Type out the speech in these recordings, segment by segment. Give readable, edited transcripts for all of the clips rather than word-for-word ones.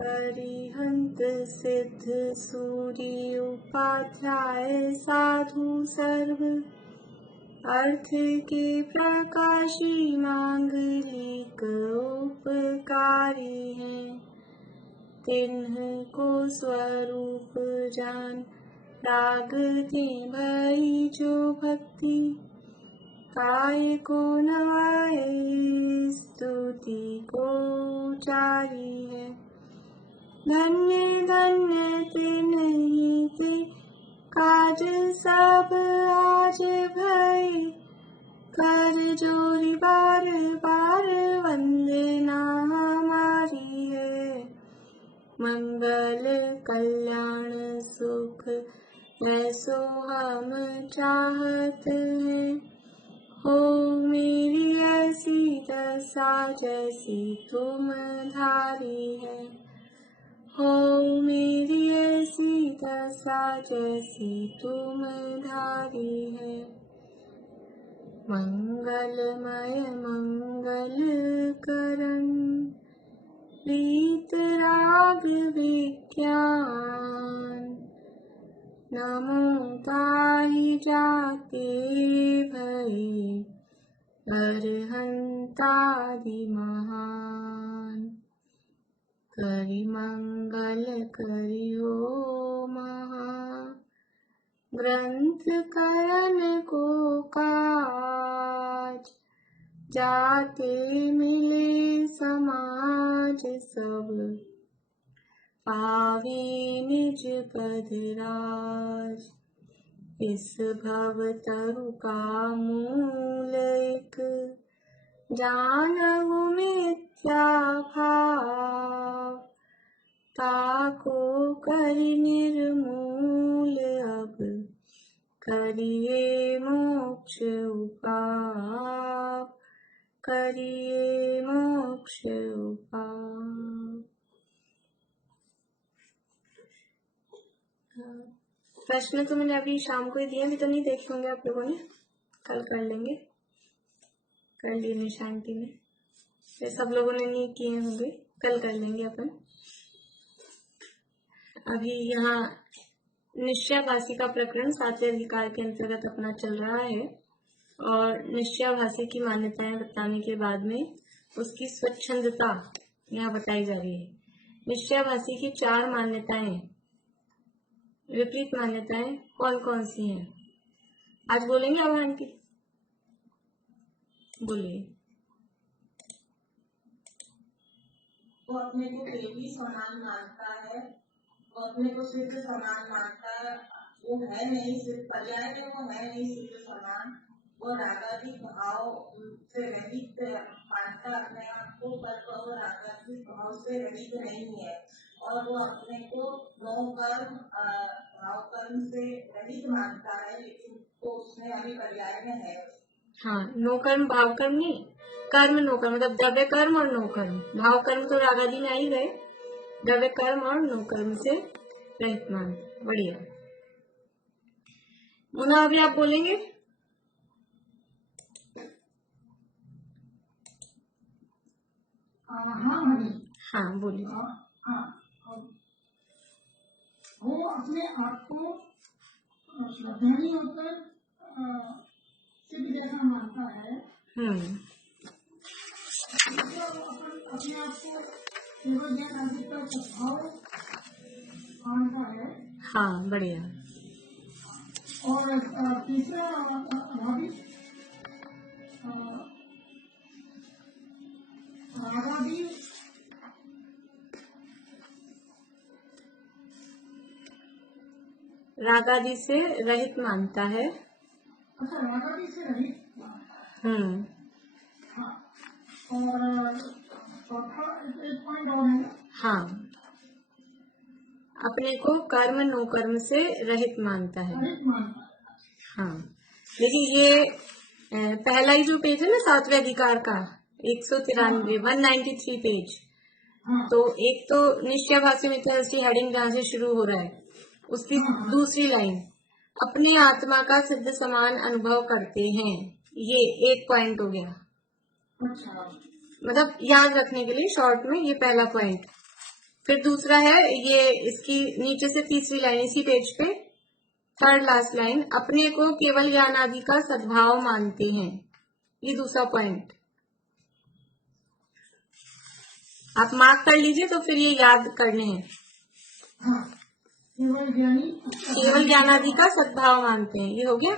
अरिहंत सिद्ध सूर्य उपाध्याय साधु सर्व अर्थ के प्रकाशी मांगलिक उपकारी हैं। तिन्ह को स्वरूप जान राग दे भई जो भक्ति काय को नवाए स्तुति को चारी है। धन्य धन्य तिन्हीं ते काज सब आज भई कर जोरी बार बार वंदना हमारी है। मंगल कल्याण सुख ऐसो हम चाहत हैं। हो मेरी ऐसी दशा जैसी तुम धारी है। हो मेरी ऐसी दशा जैसी तुम धारी है। मंगलमय मंगल करण प्रीत राग विज्ञान नमो ताहि जाके भई अरहंतादि महान। करि मंगल करि हो महा ग्रंथ करण को काज। जाते मिले समाज सब पावे निज पद राज। इस भव तरु का मूल एक जानहु मिथ्या भाव। ताको करि निर्मूल अब करिए मोक्ष उपाय। करिए मोक्ष उपाय। प्रश्न तो मैंने अभी शाम को ही दिए, अभी तो नहीं देखे होंगे आप लोगों ने, कल कर लेंगे। कर लिए शांति में, ये सब लोगों ने नहीं किए होंगे, कल कर लेंगे अपन। अभी यहाँ निश्चयभाषी का प्रकरण 7वें अधिकार के अंतर्गत अपना चल रहा है और निश्चयभाषी की मान्यताएं बताने के बाद में उसकी स्वच्छंदता यहाँ बताई जा रही है। निश्चयभाषी की 4 मान्यताएं, विपरीत मान्यताएं कौन कौन सी हैं आज बोलेंगे। अब आंटी बोलिए। वो अपने को देवी समान मानता है, वो अपने को सिद्ध समान मानता है। वो है नहीं सिर्फ पर्याय में, वो है नहीं सिद्ध समान। वो रागादि भाव से रहित मानता अपने आप को, पर वो रागादि भाव से रहित नहीं है। और वो अपने को नौ कर्म भाव कर्म से रहित मानता है, लेकिन वो उसमें अभी पर्याय में है। हाँ, नो कर्म भाव कर्म नहीं, कर्म नो कर्म, मतलब द्रव्य कर्म और नो कर्म। भाव कर्म तो रागादि में आ ही गए, द्रव्य कर्म और नो कर्म से रहित मान। बढ़िया मुना, अभी आप बोलेंगे। हाँ बोलिए। वो अपने आप को श्रद्धानी होकर सिद्ध जैसा मानता है। अपने आप को केवल ज्ञान आदि का स्वभाव मानता है। हाँ बढ़िया। और तीसरा रागादि रागादि से रहित मानता है। अच्छा, रागादि से रहित। हाँ, और चौथा एक पॉइंट और है। हाँ, अपने को कर्म नो कर्म से रहित मानता है। हाँ, देखिए ये पहला ही जो पेज है ना 7वें अधिकार का 193 193 पेज। तो एक तो निश्चयभाषी मिथ्यादृष्टि हेडिंग जहाँ से शुरू हो रहा है, उसकी दूसरी लाइन अपनी आत्मा का सिद्ध समान अनुभव करते हैं, ये एक पॉइंट हो गया। मतलब याद रखने के लिए शॉर्ट में ये पहला पॉइंट। फिर दूसरा है ये, इसकी नीचे से तीसरी लाइन इसी पेज पे, थर्ड लास्ट लाइन, अपने को केवल ज्ञान आदि का सद्भाव मानते हैं। ये दूसरा पॉइंट आप मार्क कर लीजिए, तो फिर ये याद करने हैं। हाँ, केवल ज्ञान आदि का सद्भाव मानते हैं, ये हो गया।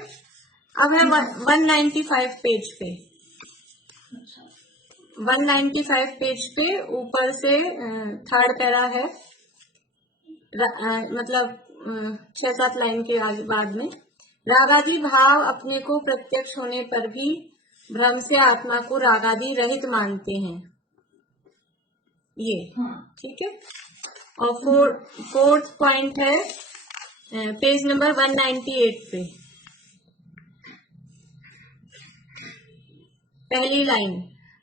अब है 195 पेज पे, 195 पेज पे ऊपर से थर्ड पैरा है, मतलब 6-7 लाइन के बाद में, रागादि भाव अपने को प्रत्यक्ष होने पर भी भ्रम से आत्मा को रागादि रहित मानते हैं, ये ठीक है। और फोर्थ पॉइंट है पेज नंबर 198 पे, पहली लाइन,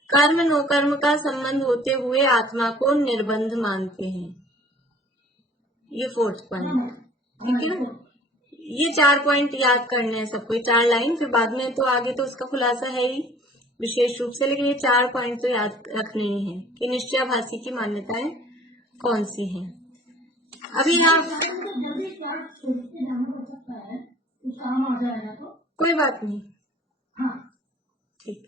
कर्म नो कर्म का संबंध होते हुए आत्मा को निर्बंध मानते हैं, ये फोर्थ पॉइंट, ठीक है। ये 4 पॉइंट याद करने हैं सबको, 4 लाइन, फिर बाद में तो आगे तो उसका खुलासा है ही विशेष रूप से, लेकिन ये 4 पॉइंट तो याद रखने ही है कि निश्चयाभासी की मान्यताएं कौन सी हैं। अभी यहाँ कोई बात नहीं, ठीक।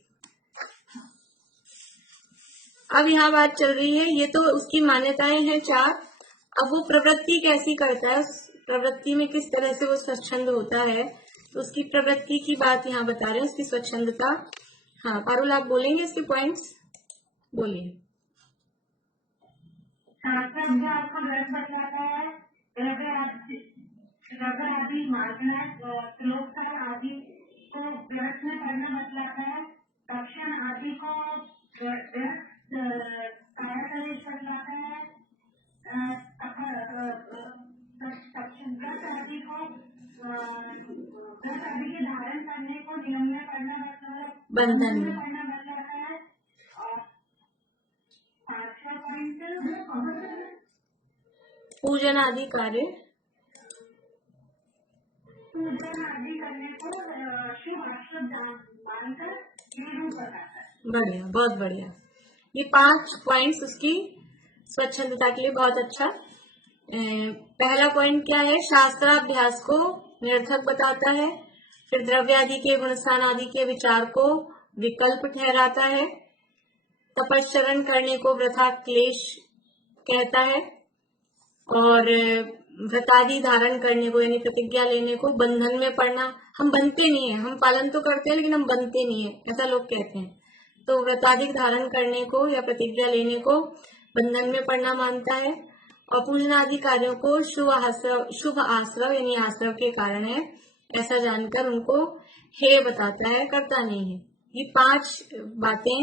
अब यहाँ बात चल रही है, ये तो उसकी मान्यताएं हैं 4। अब वो प्रवृत्ति कैसी करता है, प्रवृत्ति में किस तरह से वो स्वच्छंद होता है, तो उसकी प्रवृत्ति की बात यहाँ बता रहे हैं, उसकी स्वच्छंदता। हाँ पारुल, आप बोलेंगे इसके पॉइंट्स, बोलिए। आदि मार्गना श्लोक आदि को व्यर्थ में करना बतलाता है, दक्षिण आदि को बतलाता है, आदि को आदि के धारण करने को नियम में करना बतलाता है, बंधन में करना बतलाता है। और 5वां पॉइंट पूजन आदि कार्य, पूजन आदि करने को शुभ अशुभ मानकर निरूप बताता है। बढ़िया, बहुत बढ़िया। ये 5 पॉइंट्स उसकी स्वच्छंदता के लिए बहुत अच्छा। पहला पॉइंट क्या है, शास्त्राभ्यास को निरर्थक बताता है, फिर द्रव्य आदि के गुणस्थान आदि के विचार को विकल्प ठहराता है, तपश्चरण करने को वृथा क्लेश कहता है, और व्रतादि धारण करने को यानी प्रतिज्ञा लेने को बंधन में पड़ना, हम बनते नहीं है, हम पालन तो करते हैं लेकिन हम बनते नहीं है, ऐसा लोग कहते हैं। तो व्रतादि धारण करने को या प्रतिज्ञा लेने को बंधन में पड़ना मानता है, और पूजन आदि कार्यों को शुभ आश्रव यानी आश्रव के कारण है ऐसा जानकर उनको हे बताता है, करता नहीं है। ये 5 बातें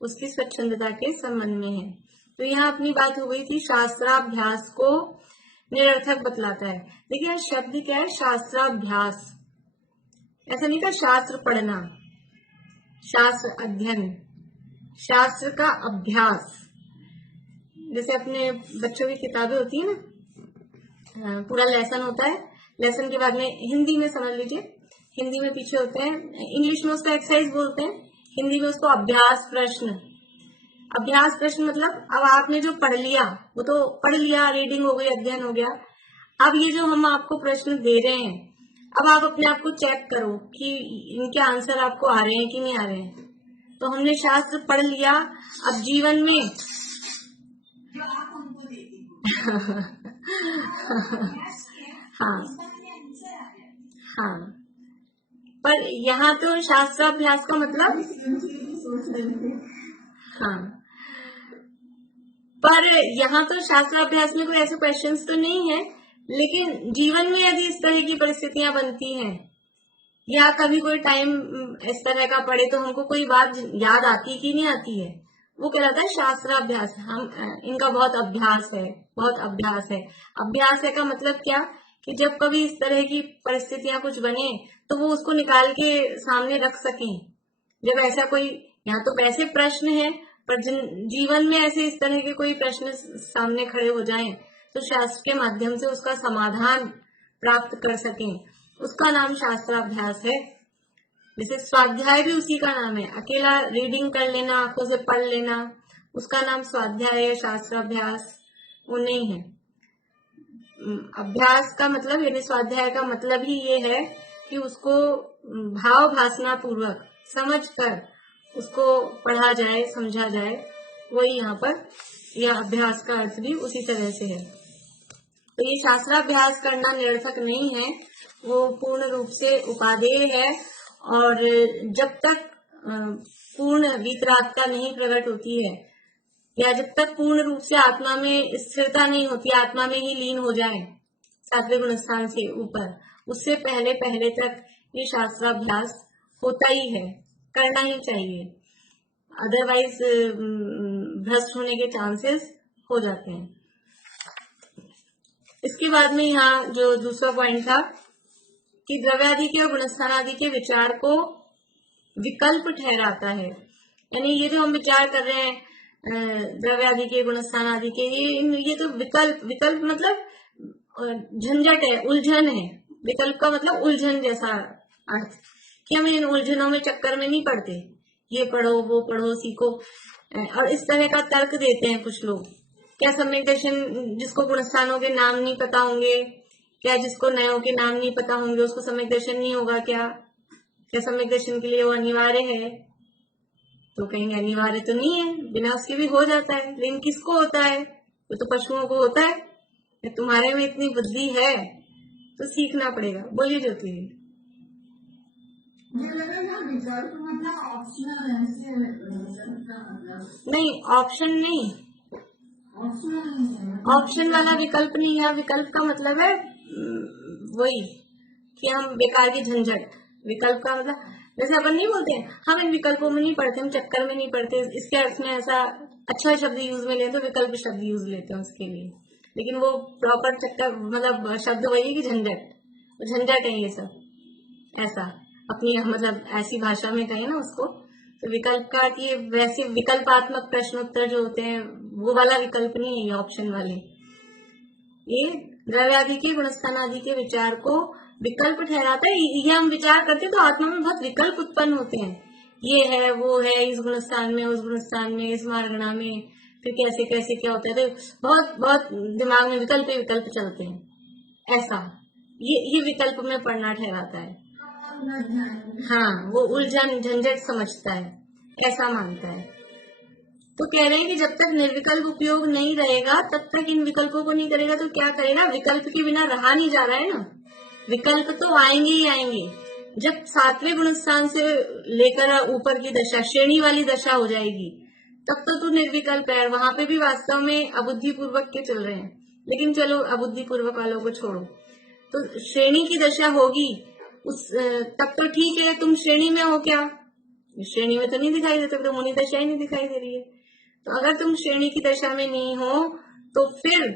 उसकी स्वच्छंदता के संबंध में है। तो यहाँ अपनी बात हो गई थी, शास्त्राभ्यास को निरर्थक बतलाता है। देखिए यहाँ शब्द क्या है, शास्त्राभ्यास, ऐसा नहीं था शास्त्र पढ़ना, शास्त्र अध्ययन, शास्त्र का अभ्यास। जैसे अपने बच्चों की किताबें होती है ना, पूरा लेसन होता है, लेसन के बाद में हिंदी में समझ लीजिए, हिंदी में पीछे होते हैं, इंग्लिश में उसको एक्सरसाइज बोलते हैं, हिंदी में उसको अभ्यास प्रश्न। अभ्यास प्रश्न मतलब अब आपने जो पढ़ लिया वो तो पढ़ लिया, रीडिंग हो गई, अध्ययन हो गया। अब ये जो हम आपको प्रश्न दे रहे हैं, अब आप अपने आप को चेक करो कि इनके आंसर आपको आ रहे हैं कि नहीं आ रहे हैं। तो हमने शास्त्र पढ़ लिया, अब जीवन में जो आप हमको देती हाँ हाँ, पर यहाँ तो शास्त्राभ्यास का मतलब हाँ, पर यहाँ तो शास्त्राभ्यास में कोई ऐसे क्वेश्चंस तो नहीं है, लेकिन जीवन में यदि इस तरह की परिस्थितियां बनती हैं या कभी कोई टाइम इस तरह का पड़े तो हमको कोई बात याद आती कि नहीं आती है, वो कहलाता है शास्त्राभ्यास। हम इनका बहुत अभ्यास है, बहुत अभ्यास है। अभ्यास है का मतलब क्या कि जब कभी इस तरह की परिस्थितियां कुछ बने तो वो उसको निकाल के सामने रख सकें। जब ऐसा कोई, यहाँ तो वैसे प्रश्न है, पर जीवन में ऐसे इस तरह के कोई प्रश्न सामने खड़े हो जाएं तो शास्त्र के माध्यम से उसका समाधान प्राप्त कर सकें, उसका नाम शास्त्राभ्यास है। जैसे स्वाध्याय भी उसी का नाम है, अकेला रीडिंग कर लेना, आंखों से पढ़ लेना, उसका नाम स्वाध्याय है, शास्त्राभ्यास। वो नहीं है। अभ्यास का मतलब यानी स्वाध्याय का मतलब ही ये है कि उसको भाव भासना पूर्वक समझ कर उसको पढ़ा जाए, समझा जाए। वही यहाँ पर यह अभ्यास का अर्थ भी उसी तरह से है। तो ये शास्त्राभ्यास करना निरर्थक नहीं है, वो पूर्ण रूप से उपादेय है। और जब तक पूर्ण वीतरागता नहीं प्रकट होती है या जब तक पूर्ण रूप से आत्मा में स्थिरता नहीं होती, आत्मा में ही लीन हो जाए सात्विक गुण स्थान से ऊपर, उससे पहले पहले तक ये शास्त्राभ्यास होता ही है, करना ही चाहिए। अदरवाइज भ्रष्ट होने के चांसेस हो जाते हैं। इसके बाद में यहाँ जो दूसरा पॉइंट था कि द्रव्यादि के और गुणस्थान आदि के विचार को विकल्प ठहराता है। यानी ये जो हम विचार कर रहे हैं द्रव्यादि के, गुणस्थान आदि के, ये तो विकल्प मतलब झंझट है, उलझन है। विकल्प का मतलब उलझन जैसा अर्थ, कि हम इन उलझनों में चक्कर में नहीं पड़ते, ये पढ़ो वो पढ़ो सीखो। और इस तरह का तर्क देते हैं कुछ लोग। क्या सम्यक दर्शन जिसको गुणस्थानों के नाम नहीं पता होंगे, क्या जिसको नयों के नाम नहीं पता होंगे उसको सम्यक दर्शन नहीं होगा क्या सम्यक दर्शन के लिए वो अनिवार्य है? तो कहेंगे अनिवार्य तो नहीं है, बिना उसके भी हो जाता है। लेकिन किसको होता है? वो तो पशुओं को होता है। तुम्हारे में इतनी बुद्धि है तो सीखना पड़ेगा। बोलिए ज्योति। नहीं, ऑप्शन नहीं, ऑप्शन वाला विकल्प नहीं है। विकल्प का मतलब है वही कि हम बेकार की झंझट। विकल्प का मतलब जैसे अपन नहीं बोलते हैं हम इन विकल्पों में नहीं पढ़ते, हम चक्कर में नहीं पढ़ते, इसके अर्थ में ऐसा अच्छा शब्द यूज में लेते तो विकल्प शब्द यूज लेते हैं उसके लिए। लेकिन वो प्रॉपर चक्कर मतलब शब्द वही कि झंझट, झंझट है ये सब। ऐसा अपनी मतलब ऐसी भाषा में कहें ना उसको, तो विकल्प का कि वैसे विकल्पात्मक प्रश्नोत्तर जो होते हैं वो वाला विकल्प नहीं है, ये ऑप्शन वाले। ये द्रव्यादि के, गुणस्थान आदि के विचार को विकल्प ठहराता है। ये हम विचार करते तो आत्मा में बहुत विकल्प उत्पन्न होते हैं, ये है वो है, इस गुणस्थान में, उस गुणस्थान में, इस मार्गणा में, फिर कैसे कैसे क्या होता है, तो बहुत बहुत दिमाग में विकल्प चलते हैं। ऐसा ये विकल्प में पढ़ना ठहराता है। हाँ, वो उलझन झंझट समझता है, ऐसा मानता है। तो कह रहे हैं कि जब तक निर्विकल्प उपयोग नहीं रहेगा तब तक इन विकल्पों को नहीं करेगा तो क्या करेगा? विकल्प के बिना रहा नहीं जा रहा है ना, विकल्प तो आएंगे ही आएंगे। जब सातवें गुण स्थान से लेकर ऊपर की दशा, श्रेणी वाली दशा हो जाएगी, तब तो तू निर्विकल्प है। वहां पे भी वास्तव में अबुद्धि पूर्वक के चल रहे हैं, लेकिन चलो अबुद्धि पूर्वक वालों को छोड़ो। तो श्रेणी की दशा होगी उस तब तो ठीक है, तुम श्रेणी में हो क्या? श्रेणी में तो नहीं दिखाई देता, तो मुनि दशा ही नहीं दिखाई दे रही है। तो अगर तुम श्रेणी की दशा में नहीं हो तो फिर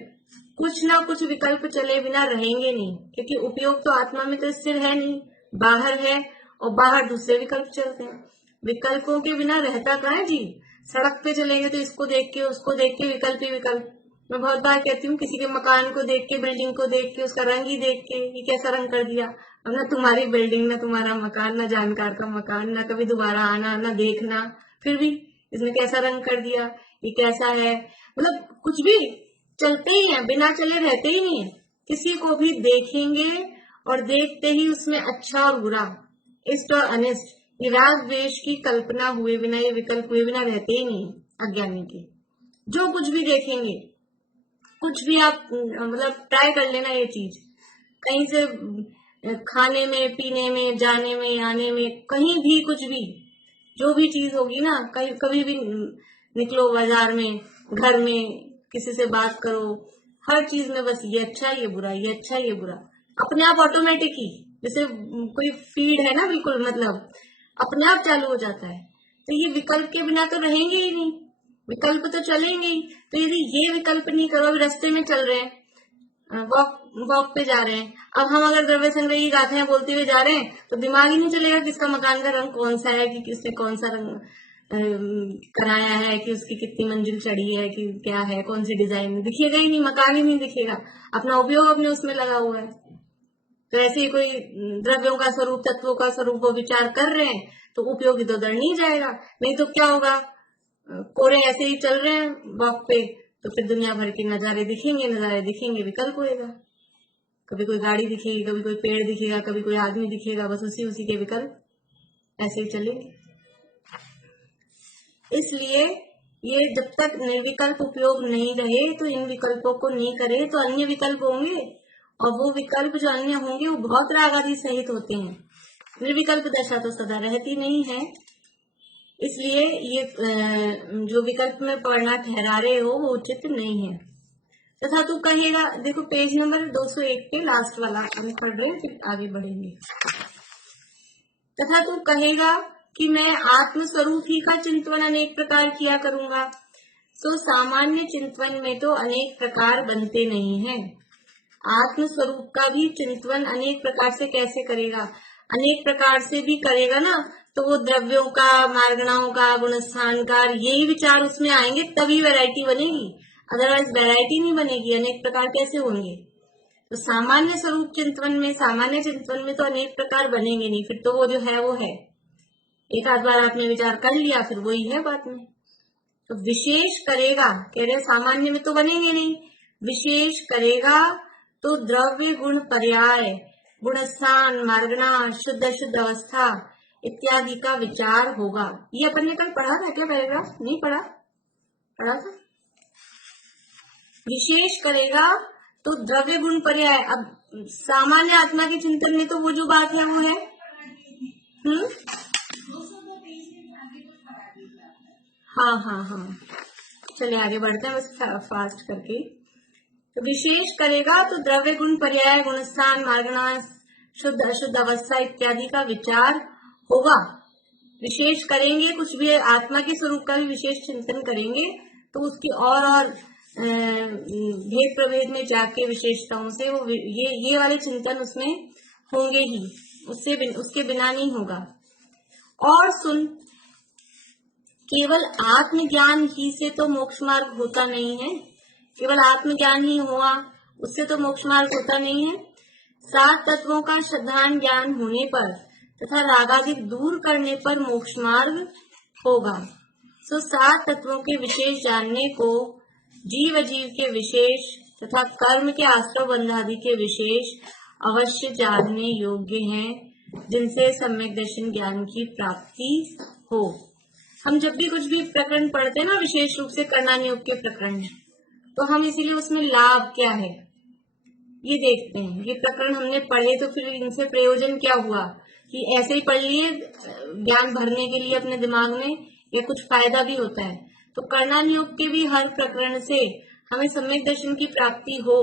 कुछ ना कुछ विकल्प चले बिना रहेंगे नहीं, क्योंकि उपयोग तो आत्मा में तो स्थिर है नहीं, बाहर है, और बाहर दूसरे विकल्प चलते हैं। विकल्पों के बिना रहता कहाँ है जी? सड़क पे चलेंगे तो इसको देख के उसको देख के विकल्प ही विकल्प। मैं बहुत बार कहती हूँ किसी के मकान को देख के, बिल्डिंग को देख के, उसका रंग ही देख के, ये कैसा रंग कर दिया। अब ना तुम्हारी बिल्डिंग, ना तुम्हारा मकान, ना जानकार का मकान, ना कभी दोबारा आना, ना देखना, फिर भी इसने कैसा रंग कर दिया, ये कैसा है, मतलब कुछ भी चलते ही है, बिना चले रहते ही नहीं है। किसी को भी देखेंगे और देखते ही उसमें अच्छा और बुरा, इष्ट और अनिष्ट, ये राग द्वेष की कल्पना हुए बिना, ये विकल्प हुए बिना रहते ही नहीं अज्ञानी के। जो कुछ भी देखेंगे, कुछ भी आप मतलब ट्राई कर लेना ये चीज, कहीं से खाने में, पीने में, जाने में, आने में, कहीं भी कुछ भी जो भी चीज होगी ना, कभी भी निकलो बाजार में, घर में किसी से बात करो, हर चीज में बस ये अच्छा ये बुरा, ये अच्छा ये बुरा, अपने आप ऑटोमेटिक ही, जैसे कोई फीड है ना, बिल्कुल मतलब अपने आप चालू हो जाता है। तो ये विकल्प के बिना तो रहेंगे ही नहीं, विकल्प तो चलेंगे ही। तो यदि ये विकल्प नहीं करो, अभी रास्ते में चल रहे हैं, वॉक पे जा रहे हैं, अब हम अगर द्रव्य संग्रह की गाथाएं बोलते हुए जा रहे हैं तो दिमाग ही नहीं चलेगा किसका मकान का रंग कौन सा है, कि किसने कौन सा रंग कराया है, कि उसकी कितनी मंजिल चढ़ी है, कि क्या है, कौन सी डिजाइन, दिखेगा ही नहीं, मकान ही नहीं दिखेगा, अपना उपयोग अपने उसमें लगा हुआ है। तो ऐसे ही कोई द्रव्यों का स्वरूप, तत्वों का स्वरूप वो विचार कर रहे हैं तो उपयोग इधर उधर नहीं जाएगा। नहीं तो क्या होगा, कोरे ऐसे ही चल रहे हैं वॉक पे, तो फिर दुनिया भर के नजारे दिखेंगे, विकल्प होएगा। कभी कोई गाड़ी दिखेगी, कभी कोई पेड़ दिखेगा, कभी कोई आदमी दिखेगा, बस उसी के विकल्प ऐसे ही चलेंगे। इसलिए ये जब तक निर्विकल्प उपयोग नहीं रहे, तो इन विकल्पों को नहीं करे तो अन्य विकल्प होंगे, और वो विकल्प जो अन्य होंगे वो बहुत राग आदि सहित होते हैं। निर्विकल्प दशा तो सदा रहती नहीं है। इसलिए ये जो विकल्प में पढ़ना ठहरा रहे हो वो उचित नहीं है। तथा तू कहेगा, देखो पेज नंबर 201 के लास्ट वाला हम पढ़ रहे हैं, फिर आगे बढ़ेंगे। तथा तू कहेगा कि मैं आत्मस्वरूप ही का चिंतन अनेक प्रकार किया करूंगा। सो सामान्य चिंतन में तो अनेक प्रकार बनते नहीं हैं। आत्मस्वरूप का भी चिंतन अनेक प्रकार से कैसे करेगा? अनेक प्रकार से भी करेगा ना, तो वो द्रव्यों का, मार्गणाओं का, गुणस्थान का, यही विचार उसमें आएंगे, तभी वैरायटी बनेगी। अदरवाइज वैरायटी नहीं बनेगी। अनेक प्रकार कैसे होंगे? तो सामान्य स्वरूप चिंतन में, सामान्य चिंतन में तो अनेक प्रकार बनेंगे नहीं, फिर तो वो जो है वो है। एक आध बार आपने विचार कर लिया, फिर वही है बात में। तो विशेष करेगा, कह रहे सामान्य में तो बनेंगे नहीं, विशेष करेगा तो द्रव्य गुण पर्याय, गुणस्थान, मार्गणा, शुद्ध अशुद्ध अवस्था इत्यादि का विचार होगा। ये अपन ने कल पढ़ा था क्या पैराग्राफ? नहीं पढ़ा? पढ़ा था। विशेष करेगा तो द्रव्य गुण पर्याय। अब सामान्य आत्मा के चिंतन में तो वो जो बात है वो है। हाँ, चलिए आगे बढ़ते हैं, बस फास्ट करके। तो विशेष करेगा तो द्रव्य गुण पर्याय, गुणस्थान, मार्गणा, शुद्ध अशुद्ध अवस्था इत्यादि का विचार होगा। विशेष करेंगे, कुछ भी आत्मा के स्वरूप का भी विशेष चिंतन करेंगे, तो उसकी और भेद प्रभेद में जाके विशेषताओं से वो ये वाले चिंतन उसमें होंगे ही, उसके बिना नहीं होगा। और सुन, केवल आत्मज्ञान ही से तो मोक्ष मार्ग होता नहीं है। केवल आत्मज्ञान ही हुआ उससे तो मोक्ष मार्ग होता नहीं है। 7 तत्वों का श्रद्धान ज्ञान होने पर तथा रागादिक दूर करने पर मोक्ष मार्ग होगा। सो 7 तत्वों के विशेष जानने को जीव अजीव के विशेष तथा कर्म के आश्रव बंधादि के विशेष अवश्य जानने योग्य हैं, जिनसे सम्यक दर्शन ज्ञान की प्राप्ति हो। हम जब भी कुछ भी प्रकरण पढ़ते हैं ना, विशेष रूप से कर्णानुयोग के प्रकरण, तो हम इसीलिए उसमें लाभ क्या है ये देखते हैं। ये प्रकरण हमने पढ़े तो फिर इनसे प्रयोजन क्या हुआ, कि ऐसे ही पढ़ लिए ज्ञान भरने के लिए अपने दिमाग में, ये कुछ फायदा भी होता है। तो कर्णानुयोग के भी हर प्रकरण से हमें सम्यक दर्शन की प्राप्ति हो,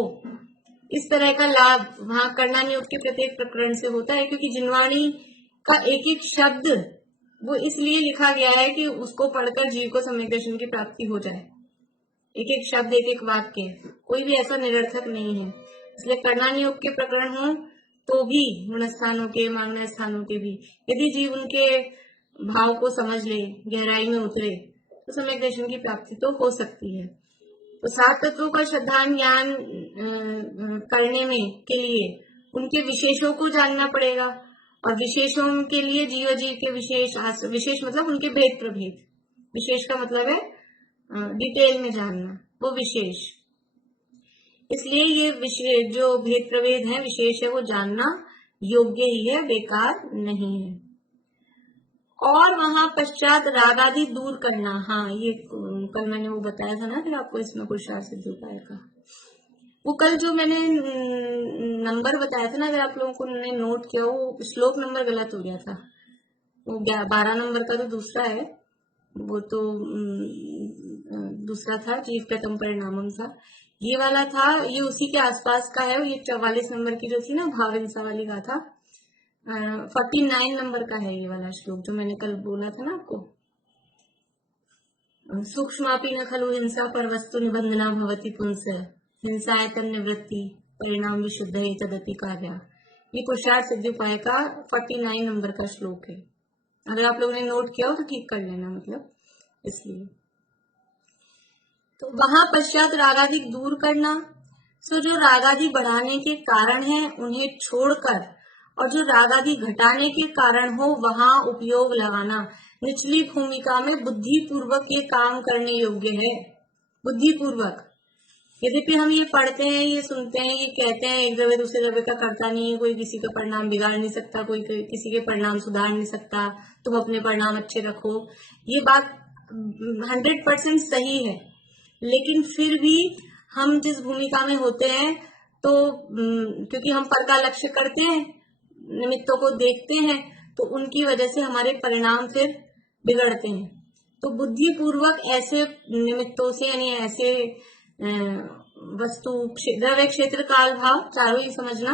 इस तरह का लाभ वहाँ कर्णानुयोग के प्रत्येक प्रकरण से होता है। क्योंकि जिनवाणी का एक एक शब्द वो इसलिए लिखा गया है कि उसको पढ़कर जीव को सम्यक दर्शन की प्राप्ति हो जाए। एक एक शब्द, एक एक वाक्य, कोई भी ऐसा निरर्थक नहीं है। इसलिए कर्णानुयोग के प्रकरण हो तो भी, गुणस्थानों के, मांगना स्थानों के भी, यदि जीव उनके भाव को समझ ले, गहराई में उतरे, तो सम्यक दर्शन की प्राप्ति तो हो सकती है। तो 7 तत्वों का श्रद्धान ज्ञान करने में के लिए उनके विशेषों को जानना पड़ेगा, और विशेषों के लिए जीव जीव के विशेष मतलब उनके भेद प्रभेद। विशेष का मतलब है डिटेल में जानना, वो विशेष। इसलिए ये जो भेद प्रभेद है, विशेष है, वो जानना योग्य ही है, बेकार नहीं है। और वहां पश्चात रागादि दूर करना। हाँ, ये कल मैंने वो बताया था ना फिर आपको, इसमें पुरुषार्थ सिद्धि उपाय का। वो कल जो मैंने नंबर बताया था ना, अगर आप लोगों को नोट किया, वो श्लोक नंबर गलत हो गया था। वो 12 नंबर का तो दूसरा है, वो तो दूसरा था, जीव प्रथम परिणामम था। ये वाला था, ये उसी के आसपास का है। ये 44 नंबर की जो थी ना भावहिंसा वाली गाथा, 49 नंबर का है ये वाला श्लोक जो मैंने कल बोला था ना आपको। सूक्ष्मापि न खलु हिंसा पर वस्तु निबंधना भवति पुंस, हिंसायतन निवृत्ति परिणाम विशुद्ध तदपि कार्या। ये पुरुषार्थ सिद्धि उपाय का 49 नंबर का श्लोक है। अगर आप लोगों ने नोट किया हो तो ठीक कर लेना, मतलब इसलिए। तो वहां पश्चात रागादि दूर करना। सो जो रागादि बढ़ाने के कारण है उन्हें छोड़कर, और जो रागादि घटाने के कारण हो वहां उपयोग लगाना। निचली भूमिका में बुद्धि पूर्वक ये काम करने योग्य है। बुद्धि पूर्वक, यद्यपि हम ये पढ़ते हैं, ये सुनते हैं, ये कहते हैं एक द्रव्य दूसरे द्रव्य का करता नहीं है, कोई किसी का परिणाम बिगाड़ नहीं सकता, कोई किसी के परिणाम सुधार नहीं सकता, तुम अपने परिणाम अच्छे रखो, ये बात 100% सही है। लेकिन फिर भी हम जिस भूमिका में होते हैं तो क्योंकि हम पर का लक्ष्य करते हैं, निमित्तों को देखते हैं, तो उनकी वजह से हमारे परिणाम फिर बिगड़ते हैं। तो बुद्धिपूर्वक ऐसे निमित्तों से, यानी ऐसे वस्तु, द्रव्य, क्षेत्र, काल, भाव, चारों ही समझना,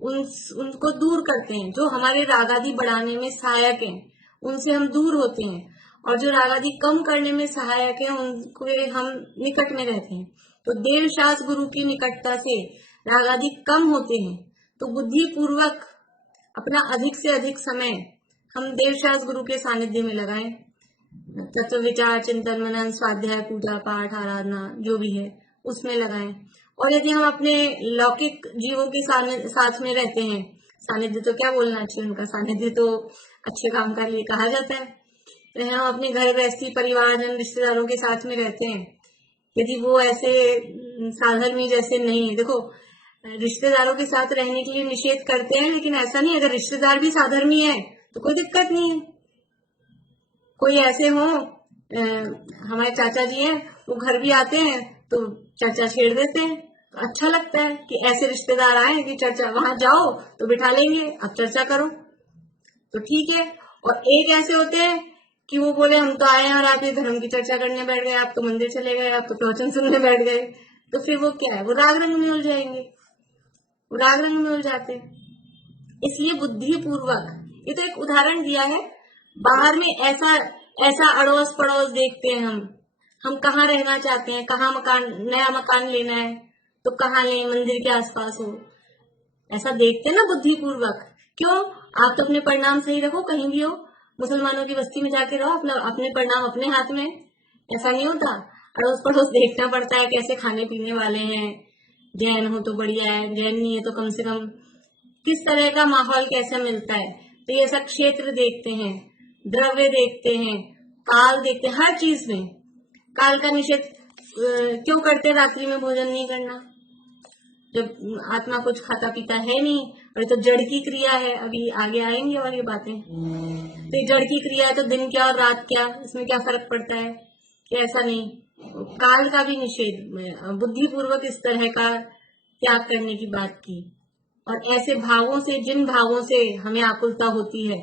उनको दूर करते हैं जो हमारे राग आदि बढ़ाने में सहायक हैं, उनसे हम दूर होते हैं। और जो राग आदि कम करने में सहायक है उनके हम निकट में रहते हैं। तो देवशास गुरु की निकटता से राग आदि कम होते हैं। तो बुद्धि पूर्वक अपना अधिक से अधिक समय हम देवशास गुरु के सानिध्य में लगाएं, तत्व विचार, चिंतन, मनन, स्वाध्याय, पूजा पाठ, आराधना जो भी है उसमें लगाएं। और यदि हम अपने लौकिक जीवों के साथ में रहते हैं, सानिध्य तो क्या बोलना चाहिए, उनका सानिध्य तो अच्छे काम के लिए कहा जाता है। तो हम अपने घर गृहस्थी, परिवारजन, रिश्तेदारों के साथ में रहते हैं, यदि वो ऐसे साधर्मी जैसे नहीं है, देखो रिश्तेदारों के साथ रहने के लिए निषेध करते हैं, लेकिन ऐसा नहीं, अगर रिश्तेदार भी साधर्मी है तो कोई दिक्कत नहीं है। कोई ऐसे हो, हमारे चाचा जी हैं, वो घर भी आते हैं तो चर्चा छेड़ देते हैं, तो अच्छा लगता है कि ऐसे रिश्तेदार आए कि चर्चा, वहां जाओ तो बिठा लेंगे, अब चर्चा करो, तो ठीक है। और एक ऐसे होते हैं कि वो बोले हम तो आए हैं और आप ये धर्म की चर्चा करने बैठ गए, आप तो मंदिर चले गए, आप तो प्रवचन सुनने बैठ गए, तो फिर वो क्या है, वो राग रंग में उलझ जाएंगे, वो राग रंग में उलझ जाते हैं। इसलिए बुद्धि पूर्वक, ये तो एक उदाहरण दिया है, बाहर में ऐसा अड़ोस पड़ोस देखते हैं हम कहाँ रहना चाहते हैं, कहाँ नया मकान लेना है तो कहाँ लें, मंदिर के आसपास हो, ऐसा देखते हैं ना बुद्धि पूर्वक। क्यों? आप तो अपने परिणाम सही रखो, कहीं भी हो, मुसलमानों की बस्ती में जाके रहो, अपने परिणाम अपने हाथ में, ऐसा नहीं होता। अड़ोस पड़ोस देखना पड़ता है, कैसे खाने पीने वाले हैं, जैन हो तो बढ़िया है, जैन नहीं है तो कम से कम किस तरह का माहौल कैसा मिलता है। तो ये सब क्षेत्र देखते हैं, द्रव्य देखते हैं, काल देखते हैं, हर चीज में। काल का निषेध क्यों करते, रात्रि में भोजन नहीं करना, जब आत्मा कुछ खाता पीता है नहीं, और तो जड़ की क्रिया है, अभी आगे आएंगे और ये बातें। तो ये जड़ की क्रिया है तो दिन क्या और रात क्या, इसमें क्या फर्क पड़ता है, कि ऐसा नहीं। काल का भी निषेध, बुद्धिपूर्वक इस तरह का त्याग करने की बात की। और ऐसे भावों से, जिन भावों से हमें आकुलता होती है,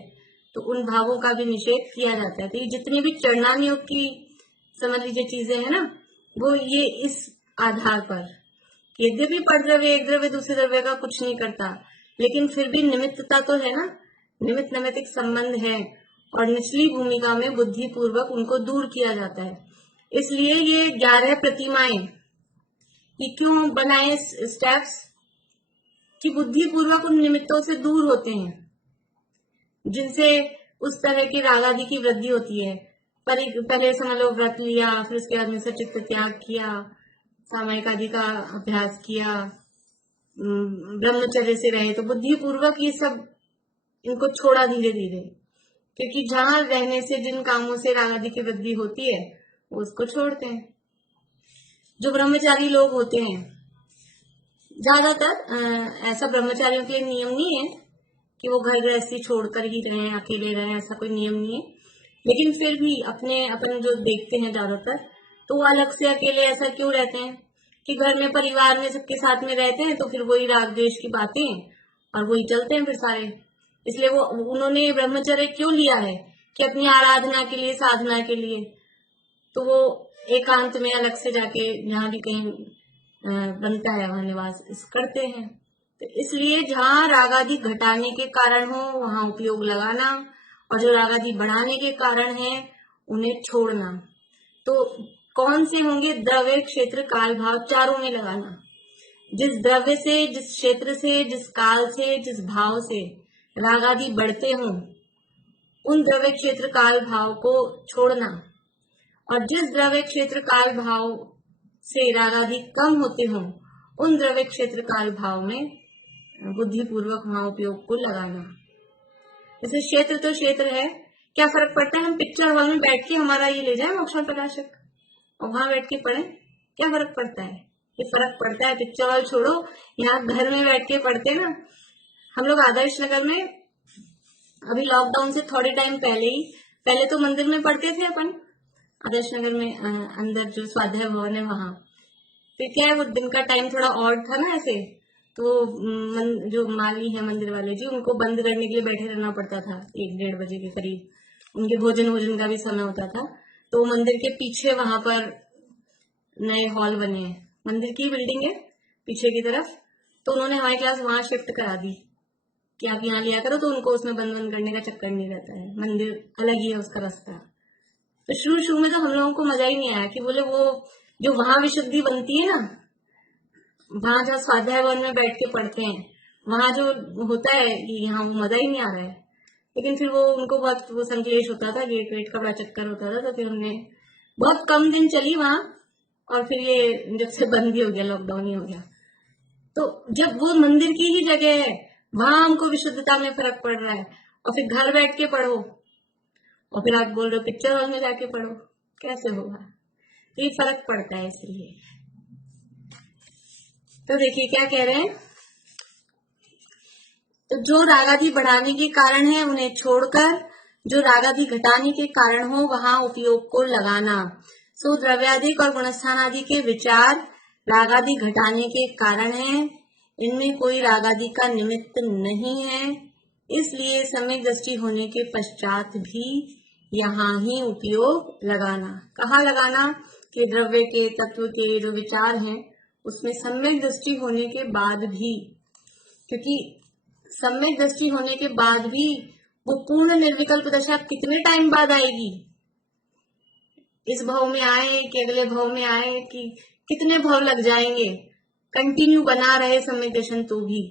तो उन भावों का भी निषेध किया जाता है। तो ये जितनी भी चरणान योग की समझ लीजिए चीजें हैं ना, वो ये इस आधार पर, यद्यपि परद्रव्य एक द्रव्य दूसरे द्रव्य का कुछ नहीं करता, लेकिन फिर भी निमित्तता तो है ना, निमित्त नैमित्तिक संबंध है, और निचली भूमिका में बुद्धि पूर्वक उनको दूर किया जाता है। इसलिए ये 11 प्रतिमाएं ये क्यों बनाए स्टेप्स, कि बुद्धि पूर्वक उन निमित्तों से दूर होते हैं जिनसे उस तरह की राग आदि की वृद्धि होती है। पहले समझ लो व्रत लिया, फिर उसके बाद में सचित्त त्याग किया, सामयिक आदि का अभ्यास किया, ब्रह्मचर्य से रहे, तो बुद्धि पूर्वक ये सब इनको छोड़ा धीरे धीरे, क्योंकि जहां रहने से जिन कामों से राग आदि की वृद्धि होती है वो उसको छोड़ते हैं। जो ब्रह्मचारी लोग होते हैं, ज्यादातर ऐसा ब्रह्मचारियों के लिए नियम नहीं है कि वो घर गृहस्थी छोड़कर ही रहें, अकेले रहें, ऐसा कोई नियम नहीं है। लेकिन फिर भी अपन जो देखते हैं ज्यादातर, तो वो अलग से अकेले ऐसा क्यों रहते हैं कि घर में परिवार में सबके साथ में रहते हैं, तो फिर वही राग द्वेष की बातें और वही चलते हैं फिर सारे। इसलिए उन्होंने ब्रह्मचर्य क्यों लिया है, कि अपनी आराधना के लिए, साधना के लिए, तो वो एकांत में अलग से जाके जहाँ भी कहीं बनता है वहां निवास करते हैं। तो इसलिए जहाँ राग आदि घटाने के कारण हो वहां उपयोग लगाना, और जो राग आदि बढ़ाने के कारण है उन्हें छोड़ना। तो कौन से होंगे, द्रव्य, क्षेत्र, काल, भाव, चारों में लगाना। जिस द्रव्य से, जिस क्षेत्र से, जिस काल से, जिस भाव से राग आदि बढ़ते हों, उन द्रव्य, क्षेत्र, काल, भाव को छोड़ना। और जिस द्रव्य, क्षेत्र, काल, भाव से राग आदि कम होते हों, उन द्रव्य, क्षेत्र, काल, भाव में बुद्धि पूर्वक वहां उपयोग को लगाना। जैसे क्षेत्र तो क्षेत्र है, क्या फर्क पड़ता है, हम पिक्चर हॉल में बैठ के हमारा ये ले जाए मोक्षण प्रकाशक और वहां बैठ के पढ़े, क्या फर्क पड़ता है। ये फर्क पड़ता है। पिक्चर हॉल छोड़ो, यहाँ घर में बैठ के पढ़ते ना। हम लोग आदर्श नगर में अभी लॉकडाउन से थोड़े टाइम पहले तो मंदिर में पढ़ते थे अपन, आदर्श नगर में अंदर जो स्वाध्याय भवन है वहां। फिर क्या है, वो दिन का टाइम थोड़ा ऑड था ना ऐसे, तो जो माली है मंदिर वाले जी, उनको बंद करने के लिए बैठे रहना पड़ता था 1-1:30 बजे के करीब। उनके भोजन का भी समय होता था। तो मंदिर के पीछे वहां पर नए हॉल बने हैं, मंदिर की बिल्डिंग है पीछे की तरफ, तो उन्होंने हमारी क्लास वहां शिफ्ट करा दी कि आप यहाँ लिया करो, तो उनको उसमें बंद करने का चक्कर नहीं रहता है, मंदिर अलग ही है उसका रास्ता। तो शुरू में तो हम लोगों को मजा ही नहीं आया कि बोले वो जो वहां विशुद्धि बनती है ना, वहां जहाँ स्वाध्याय भवन में बैठ के पढ़ते हैं, वहां जो होता है कि यहाँ मजा ही नहीं आ रहा है। लेकिन फिर वो उनको बहुत वो संकलेश होता था, गेट वेट का बड़ा चक्कर होता था, तो फिर हमने बहुत कम दिन चली वहां, और फिर ये जब से बंद ही हो गया, लॉकडाउन ही हो गया। तो जब वो मंदिर की ही जगह है, वहां हमको विशुद्धता में फर्क पड़ रहा है, और फिर घर बैठ के पढ़ो, और फिर आप बोल रहे हो पिक्चर हॉल में जाके पढ़ो, कैसे होगा? ये फर्क पड़ता है इसलिए। तो देखिए क्या कह रहे हैं, तो जो रागादि बढ़ाने के कारण है उन्हें छोड़कर जो रागादि घटाने के कारण हो वहां उपयोग को लगाना। सो द्रव्याधिक और गुणस्थान आदि के विचार रागादि घटाने के कारण है, इनमें कोई रागादि का निमित्त नहीं है, इसलिए सम्यक दृष्टि होने के पश्चात भी यहाँ ही उपयोग लगाना। कहाँ लगाना? कि द्रव्य के, तत्व के जो विचार हैं उसमें सम्यक दृष्टि होने के बाद भी, क्योंकि सम्यक दृष्टि होने के बाद भी वो पूर्ण निर्विकल्प दशा कितने टाइम बाद आएगी? इस भाव में आए कि अगले भाव में आए, कि कितने भाव लग जाएंगे? कंटिन्यू बना रहे सम्यक दर्शन तो भी,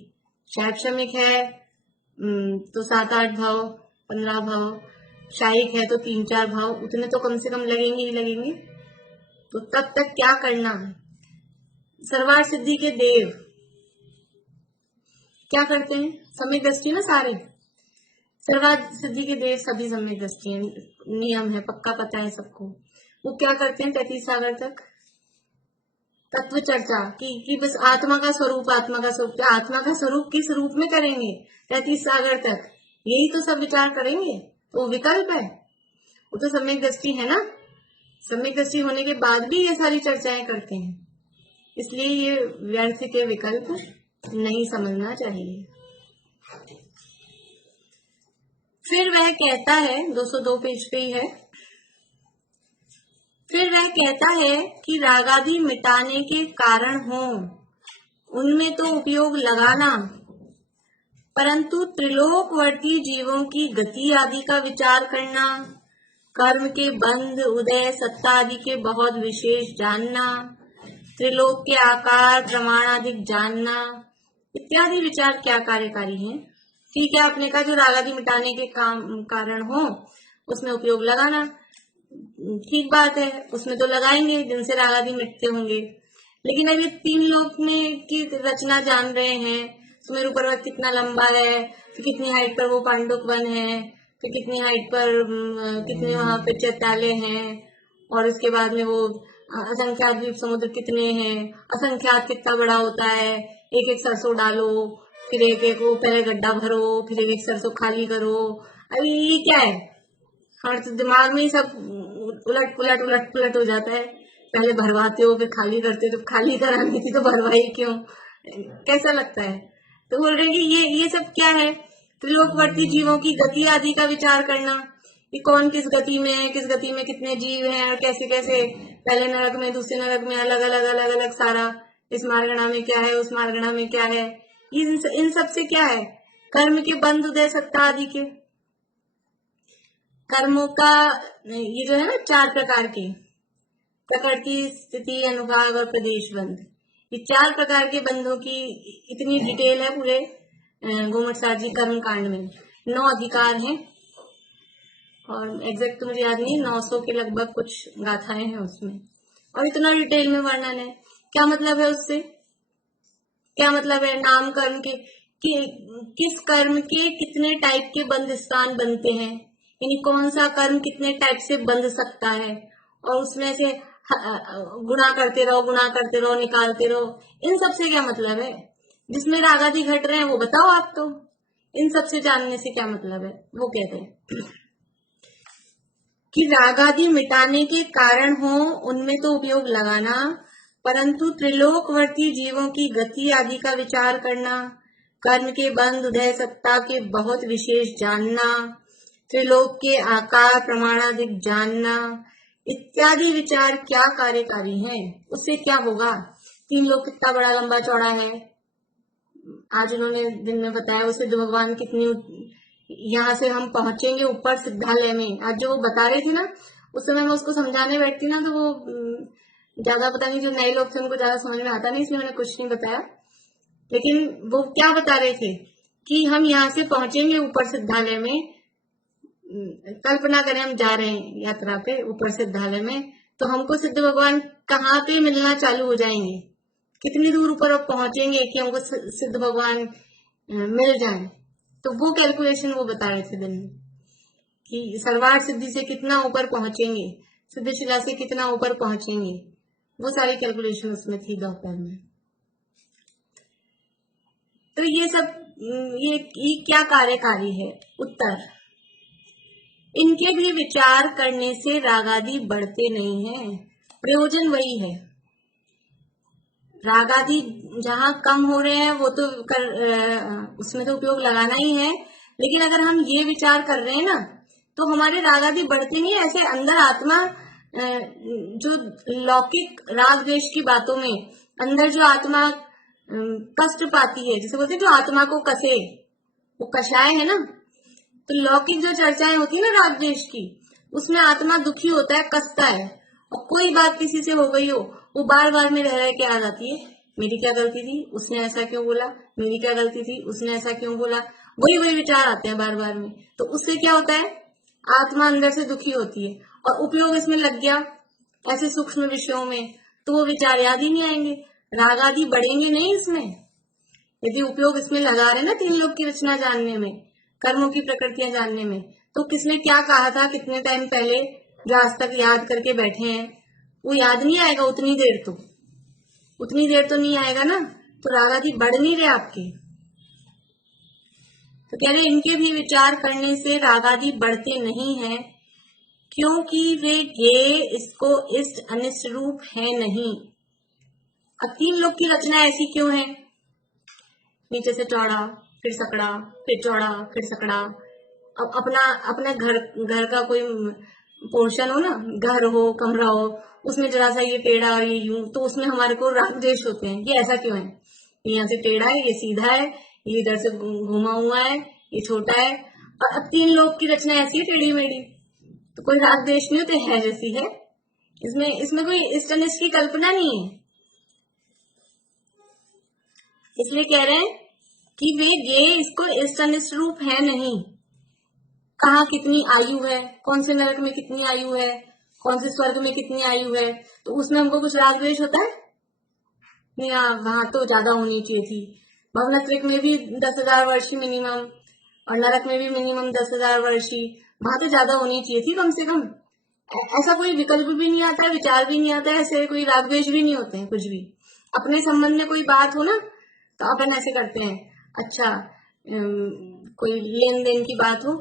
शायद क्षमिक है तो 7-8 भाव, 15 भाव, शायिक है तो 3-4 भाव, उतने तो कम से कम लगेंगे ही लगेंगे। तो तब तक क्या करना? सर्वार्थ सिद्धि के देव क्या करते हैं? सम्यक दृष्टि ना सारे, सर्वार्थ सिद्धि के देव सभी सम्यक दृष्टि है, नियम है, पक्का पता है सबको। वो क्या करते हैं 33 सागर तक तत्व चर्चा कि बस आत्मा का स्वरूप, आत्मा का स्वरूप, क्या आत्मा का स्वरूप किस रूप में करेंगे? 33 सागर तक यही तो सब विचार करेंगे। तो वो विकल्प है, वो तो सम्यक दृष्टि है ना। सम्यक दृष्टि होने के बाद भी ये सारी चर्चाएं करते हैं, इसलिए ये व्यर्थ के विकल्प नहीं समझना चाहिए। फिर वह कहता है, 202 पेज पे ही है, फिर वह कहता है कि रागादि मिटाने के कारण हो उनमें तो उपयोग लगाना, परंतु त्रिलोकवर्ती जीवों की गति आदि का विचार करना, कर्म के बंध, उदय, सत्ता आदि के बहुत विशेष जानना, त्रिलोक के आकार, प्रमाण आदि जानना इत्यादि विचार क्या कार्यकारी हैं? ठीक है, आपने कहा जो रागादि मिटाने के कारण हो उसमें उपयोग लगाना, ठीक बात है, उसमें तो लगाएंगे जिनसे रागादि मिटते होंगे। लेकिन अभी 3 लोक में की रचना जान रहे हैं, सुमेरु पर्वत कितना लंबा है, तो कितनी हाइट पर वो पांडुक वन है, तो कितनी हाइट पर कितने वहां पे चैत्यालय हैं, और उसके बाद में वो असंख्यात द्वीप समुद्र कितने हैं, असंख्यात कितना बड़ा होता है, एक सरसों डालो, फिर एक वो पहले गड्ढा भरो, फिर एक सरसों खाली करो। अभी ये क्या है? हमारे तो दिमाग में ही सब उलट पुलट हो जाता है। पहले भरवाते हो फिर खाली करते हो, तो खाली करानी थी तो भरवाई क्यों? कैसा लगता है? तो बोल रहे हैं कि ये सब क्या है? त्रिलोकवर्ती जीवों की गति आदि का विचार करना, कि कौन किस गति में है, किस गति में कितने जीव हैं, और कैसे कैसे पहले नरक में, दूसरे नरक में, अलग अलग सारा, इस मार्गणा में क्या है, उस मार्गणा में क्या है, इन सब से क्या है? कर्म के बंध, उदय, सत्ता आदि के कर्मों का, ये जो है ना 4 प्रकार के, प्रकृति, स्थिति, अनुभाग और प्रदेश बंध, ये 4 प्रकार के बंधों की इतनी डिटेल है पूरे गोमट साजी कर्म कांड में। 9 अधिकार हैं, और एग्जैक्ट तो मुझे याद नहीं, 900 के लगभग कुछ गाथाएं हैं उसमें, और इतना डिटेल में वर्णन है। क्या मतलब है उससे? क्या मतलब है नाम कर्म के, किस कर्म के कितने टाइप के बंध स्थान बनते हैं, यानी कौन सा कर्म कितने टाइप से बंध सकता है, और उसमें से गुणा करते रहो, निकालते रहो, इन सब से क्या मतलब है? जिसमें राग आदि घट रहे हैं वो बताओ आप। तो इन सब से जानने से क्या मतलब है? वो कहते हैं कि राग आदि मिटाने के कारण हो उनमें तो उपयोग लगाना, परंतु त्रिलोकवर्ती जीवों की गति आदि का विचार करना, कर्म के बंध उदय सत्ता के बहुत विशेष जानना, त्रिलोक के आकार प्रमाणादिक जानना इत्यादि विचार क्या कार्यकारी हैं? उससे क्या होगा? तीन लोग कितना बड़ा लंबा चौड़ा है, आज उन्होंने दिन में बताया। उसे सिद्ध भगवान कितनी, यहाँ से हम पहुंचेंगे ऊपर सिद्धालय में। आज जो वो बता रहे थे ना, उस समय मैं उसको समझाने बैठती ना, तो वो ज्यादा पता नहीं, जो नए लोग थे उनको ज्यादा समझ में आता नहीं, इसलिए मैंने कुछ नहीं बताया। लेकिन वो क्या बता रहे थे कि हम यहाँ से पहुंचेंगे ऊपर सिद्धालय में। कल्पना करें हम जा रहे हैं यात्रा पे ऊपर सिद्धालय में, तो हमको सिद्ध भगवान कहाँ पे मिलना चालू हो जाएंगे, कितनी दूर ऊपर अब पहुंचेंगे कि हमको सिद्ध भगवान मिल जाए। तो वो कैलकुलेशन वो बता रहे थे दिन में कि सर्वार्थ सिद्धि से कितना ऊपर पहुंचेंगे, सिद्धशिला से कितना ऊपर पहुंचेंगे, वो सारी कैलकुलेशन उसमें थी दोपहर में। तो ये सब ये क्या कार्यकारी है? उत्तर, इनके भी विचार करने से राग आदि बढ़ते नहीं हैं, प्रयोजन वही है। राग आदि जहां कम हो रहे हैं वो तो उसमें तो उपयोग लगाना ही है, लेकिन अगर हम ये विचार कर रहे हैं ना, तो हमारे राग आदि बढ़ते नहीं। ऐसे अंदर आत्मा जो लौकिक राग द्वेष की बातों में अंदर जो आत्मा कष्ट पाती है, जैसे बोलते हैं जो आत्मा को कसे, वो कषाय है ना। तो लौकिक जो चर्चाएं होती है ना राग द्वेष की, उसमें आत्मा दुखी होता है, कसता है। और कोई बात किसी से हो गई हो, वो बार बार में रह के आ जाती है, मेरी क्या गलती थी, उसने ऐसा क्यों बोला, मेरी क्या गलती थी, उसने ऐसा क्यों बोला, वही विचार आते हैं बार बार में। तो उससे क्या होता है, आत्मा अंदर से दुखी होती है। और उपयोग इसमें लग गया ऐसे सूक्ष्म विषयों में, तो वो विचार याद ही नहीं आएंगे, राग आदि बढ़ेंगे नहीं इसमें। यदि उपयोग इसमें लगा रहे ना तीन लोग की रचना जानने में, कर्मों की प्रकृतियां जानने में, तो किसने क्या कहा था कितने टाइम पहले, जो आज तक याद करके बैठे हैं, वो याद नहीं आएगा उतनी देर तो नहीं आएगा ना। तो राग आदि बढ़ नहीं रहे आपके। तो कह रहे इनके भी विचार करने से राग आदि बढ़ते नहीं है, क्योंकि वे ज्ञेय इसको इष्ट अनिष्ट रूप है नहीं। अब तीन लोग की रचना ऐसी क्यों है? नीचे से चौड़ा, फिर सकड़ा, फिर चौड़ा, फिर सकड़ा। अब अपना घर का कोई पोर्शन हो ना, घर हो, कमरा हो, उसमें जरा सा ये टेढ़ा और ये यूं, तो उसमें हमारे को राग द्वेष होते हैं। ये ऐसा क्यों है, ये यहाँ से टेढ़ा है, ये सीधा है, ये इधर से घुमा हुआ है, ये छोटा है। और अब तीन लोग की रचना ऐसी है टेढ़ी मेढ़ी, तो कोई राग द्वेष नहीं होते, है जैसी है। इसमें कोई इष्ट अनिष्ट की कल्पना नहीं है। इसलिए कह रहे हैं कि वे ये इसको इष्ट अनिष्ट रूप है नहीं। कहाँ कितनी आयु है, कौन से नरक में कितनी आयु है, कौन से स्वर्ग में कितनी आयु है, तो उसमें हमको कुछ राग द्वेष होता है? नहीं, वहां तो ज्यादा होनी चाहिए थी। भवनत्रिक में भी 10,000 वर्ष मिनिमम, और नरक में भी मिनिमम 10,000 वर्ष, वहां तो ज्यादा होनी चाहिए थी कम से कम। ऐसा कोई विकल्प भी नहीं आता है, विचार भी नहीं आता है, ऐसे कोई राग द्वेष भी नहीं होते हैं कुछ भी। अपने संबंध में कोई बात हो ना, तो अपन ऐसे करते हैं, अच्छा कोई लेन देन की बात हो,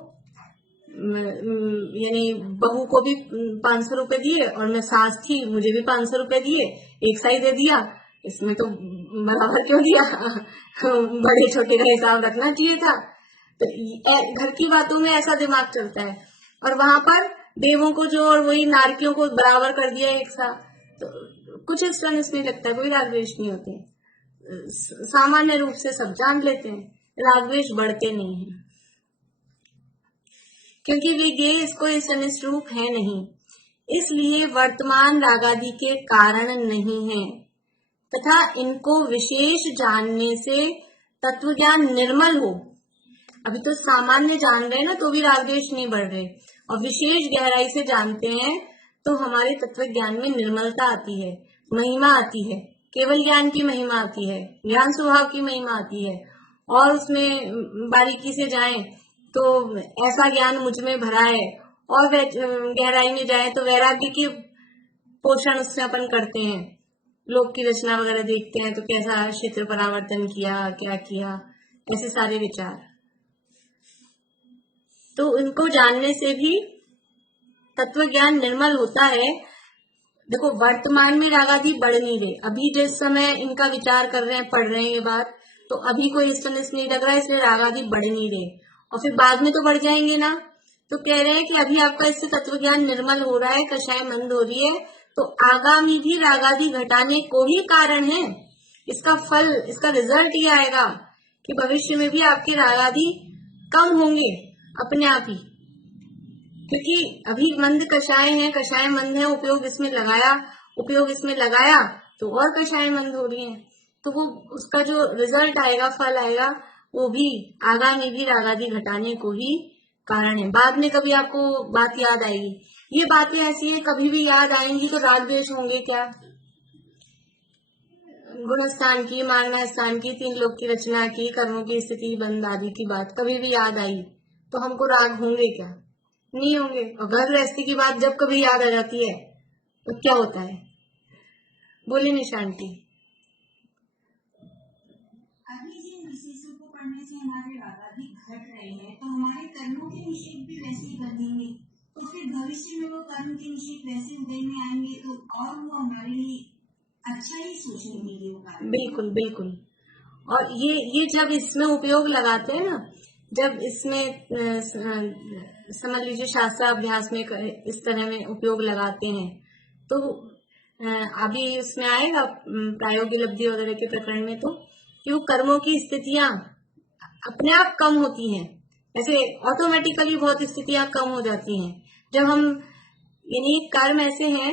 यानी बहू को भी 500 रुपए दिए और मैं सास थी, मुझे भी 500 रुपए दिए, एक सा ही दे दिया, इसमें तो बराबर क्यों दिया? बड़े छोटे का हिसाब रखना चाहिए था। तो घर की बातों में ऐसा दिमाग चलता है, और वहां पर देवों को जो और वही नारकियों को बराबर कर दिया एक साथ, तो कुछ इस तरह नहीं लगता है, कोई राग द्वेष नहीं होते। सामान्य रूप से सब जान लेते हैं, राग द्वेष बढ़ते नहीं है, क्योंकि वे ज्ञेय इसको इष्ट अनिष्ट रूप है नहीं, इसलिए वर्तमान रागादि के कारण नहीं है, तथा इनको विशेष जानने से तत्व ज्ञान निर्मल हो। अभी तो सामान्य जान रहे हैं ना, तो भी राग द्वेष नहीं बढ़ रहे, और विशेष गहराई से जानते हैं तो हमारे तत्व ज्ञान में निर्मलता आती है, महिमा आती है, केवल ज्ञान की महिमा आती है, ज्ञान स्वभाव की महिमा आती है। और उसमें बारीकी से जाएं तो ऐसा ज्ञान मुझ में भरा है, और गहराई में जाए तो वैराग्य की पोषण उसमें अपन करते हैं, लोक की रचना वगैरह देखते हैं तो कैसा क्षेत्र परावर्तन किया, क्या किया, ऐसे सारे विचार। तो इनको जानने से भी तत्व ज्ञान निर्मल होता है। देखो वर्तमान में रागादि बढ़ नहीं रहे, अभी जिस समय इनका विचार कर रहे हैं, पढ़ रहे हैं ये बात, तो अभी कोई स्तनिस नहीं लग रहा है, इसलिए रागादि बढ़ नहीं रहे, और फिर बाद में तो बढ़ जाएंगे ना। तो कह रहे हैं कि अभी आपका इससे तत्व ज्ञान निर्मल हो रहा है, कषाय मंद हो रही है, तो आगामी भी रागादि घटाने को ही कारण है। इसका फल, इसका रिजल्ट ये आएगा कि भविष्य में भी आपके रागादि कम होंगे अपने आप ही, क्योंकि अभी मंद कषाय है, कषाय मंद है, उपयोग इसमें लगाया तो और कषाय मंद हो रही है, तो वो उसका जो रिजल्ट आएगा, फल आएगा, वो भी आगामी भी रागादि घटाने को ही कारण है। बाद में कभी आपको बात याद आएगी, ये बातें ऐसी है कभी भी याद आएंगी तो राग द्वेष होंगे क्या। गुण स्थान की, मानना स्थान की, तीन लोक की रचना की, कर्मों की स्थिति, बंद आदि की बात कभी भी याद आई तो हमको राग होंगे क्या, नहीं होंगे। और घर गृहस्थी की बात जब कभी याद आ जाती है तो क्या होता है, बोलिए निशांति। अभी जिन विशेषों को पढ़ने से हमारे रागादि घट रहे हैं, तो हमारे कर्मों के निषेध भी वैसे ही बनेंगे, तो फिर भविष्य में वो कर्म के निषेध वैसे उदय में आएंगे, तो और वो हमारे लिए अच्छा ही सोचेंगे। बिल्कुल बिल्कुल। और ये जब इसमें उपयोग लगाते हैं ना, जब इसमें समझ लीजिए शास्त्राभ्यास में इस तरह में उपयोग लगाते हैं, तो अभी उसमें आएगा प्रायोगिक लब्धि वगैरह के प्रकरण में, तो कि वो कर्मों की स्थितियां अपने आप कम होती हैं, ऐसे ऑटोमेटिकली बहुत स्थितियां कम हो जाती हैं जब हम, यानी कर्म ऐसे हैं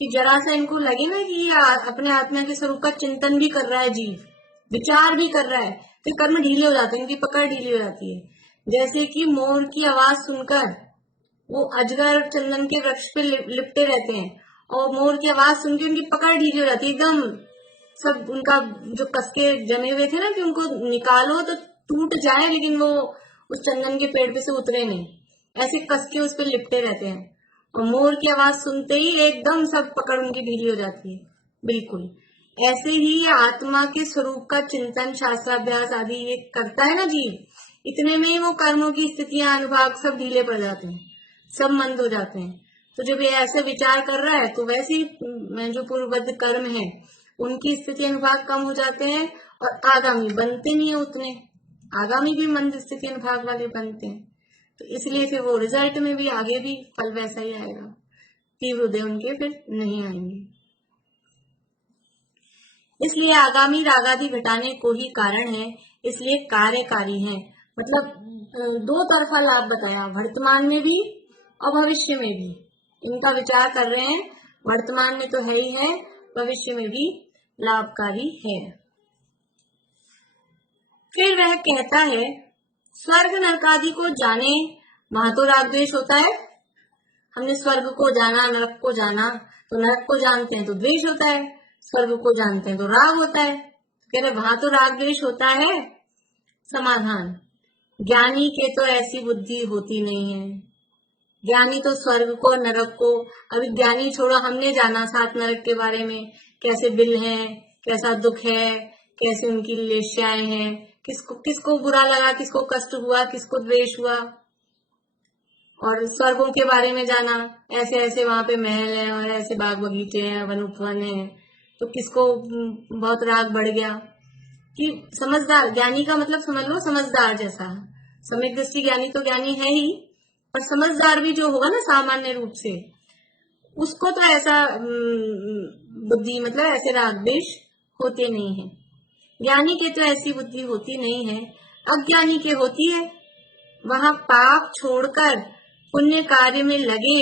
कि जरा सा इनको लगे ना कि ये अपने आत्मा के स्वरूप का चिंतन भी कर रहा है, जीव विचार भी कर रहा है, फिर कर्म ढीले हो जाते हैं, इनकी पकड़ ढीली हो जाती है। जैसे कि मोर की आवाज सुनकर वो अजगर चंदन के वृक्ष पे लिपटे रहते हैं, और मोर की आवाज सुन के उनकी पकड़ ढीली हो जाती है एकदम, सब उनका जो कसके जमे हुए थे ना कि उनको निकालो तो टूट जाए, लेकिन वो उस चंदन के पेड़ पे से उतरे नहीं, ऐसे कसके उस पर लिपटे रहते हैं। और मोर की आवाज सुनते ही एकदम सब पकड़ उनकी ढीली हो जाती है। बिल्कुल ऐसे ही आत्मा के स्वरूप का चिंतन, शास्त्राभ्यास आदि ये करता है ना जीव, इतने में ही वो कर्मों की स्थितियां, अनुभाग सब ढीले पड़ जाते हैं, सब मंद हो जाते हैं। तो जब ये ऐसे विचार कर रहा है तो वैसे ही जो पूर्वबद्ध कर्म है उनकी स्थिति अनुभाग कम हो जाते हैं, और आगामी बनते नहीं है उतने, आगामी भी मंद स्थिति अनुभाग वाले बनते हैं। तो इसलिए फिर वो रिजल्ट में भी आगे भी फल वैसा ही आएगा, तीव्र उदय उनके फिर नहीं आएंगे। इसलिए आगामी रागादि घटाने को ही कारण है, इसलिए कार्यकारी है। मतलब दो तरफा लाभ बताया, वर्तमान में भी और भविष्य में भी इनका विचार कर रहे हैं, वर्तमान में तो है ही है, भविष्य में भी लाभकारी है। फिर वह कहता है स्वर्ग नरक आदि को जाने, वहां तो राग द्वेष होता है। हमने स्वर्ग को जाना, नरक को जाना, तो नरक को जानते हैं तो द्वेष होता है, स्वर्ग को जानते हैं तो राग होता है। कह रहे वहां तो राग द्वेष होता है। समाधान, ज्ञानी के तो ऐसी बुद्धि होती नहीं है। ज्ञानी तो स्वर्ग को, नरक को, अभी ज्ञानी छोड़ो, हमने जाना सात नरक के बारे में, कैसे बिल है, कैसा दुख है, कैसे उनकी लेश्याएं हैं, किसको बुरा लगा, किसको कष्ट हुआ, किसको द्वेष हुआ। और स्वर्गों के बारे में जाना, ऐसे ऐसे वहां पे महल है और ऐसे बाग बगीचे हैं, वन उपवन है, तो किसको बहुत राग बढ़ गया। कि समझदार, ज्ञानी का मतलब समझ लो समझदार जैसा, सम्यक दृष्टि ज्ञानी तो ज्ञानी है ही, और समझदार भी जो होगा ना सामान्य रूप से, उसको तो ऐसा बुद्धि, मतलब ऐसे राग द्वेष होते नहीं है। ज्ञानी के तो ऐसी बुद्धि होती नहीं है, अज्ञानी के होती है। वहां पाप छोड़कर पुण्य कार्य में लगे,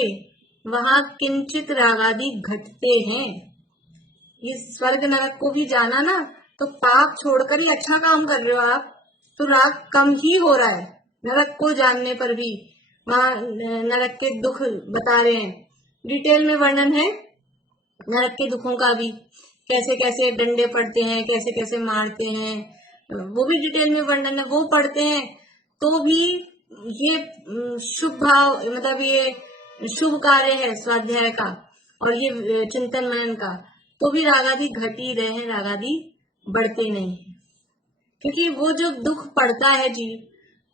वहां किंचित रागादि घटते हैं। ये स्वर्ग नरक को भी जाना ना, तो पाप छोड़कर ही अच्छा काम कर रहे हो आप, तो राग कम ही हो रहा है। नरक को जानने पर भी वहां नरक के दुख बता रहे हैं, डिटेल में वर्णन है नरक के दुखों का भी, कैसे कैसे डंडे पड़ते हैं, कैसे कैसे मारते हैं, वो भी डिटेल में वर्णन है। वो पढ़ते हैं तो भी ये शुभ भाव, मतलब ये शुभ कार्य है स्वाध्याय का, और ये चिंतन मनन का, तो भी राग आदि घट ही रहे हैं, राग आदि बढ़ते नहीं है। क्योंकि वो जो दुख पड़ता है जीव,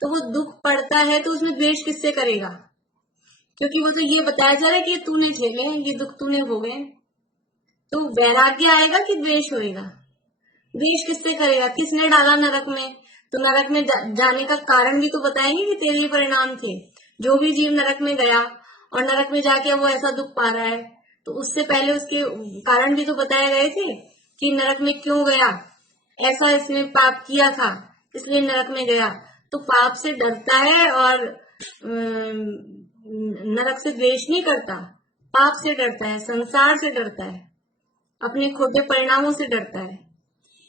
तो वो दुख पड़ता है तो उसमें द्वेष किससे करेगा? क्योंकि वो तो ये बताया जा रहा है कि तूने झेले, ये दुख तूने भोगे, तो वैराग्य आएगा कि द्वेष होएगा? द्वेष किससे करेगा? किसने डाला नरक में? तो नरक में जाने का कारण भी तो बताएंगे कि तेरे ही परिणाम थे। जो भी जीव नरक में गया और नरक में जाके वो ऐसा दुख पा रहा है, तो उससे पहले उसके कारण भी तो बताए गए थे कि नरक में क्यों गया, ऐसा इसने पाप किया था इसलिए नरक में गया। तो पाप से डरता है और नरक से द्वेष नहीं करता, पाप से डरता है, संसार से डरता है, अपने खोटे परिणामों से डरता है।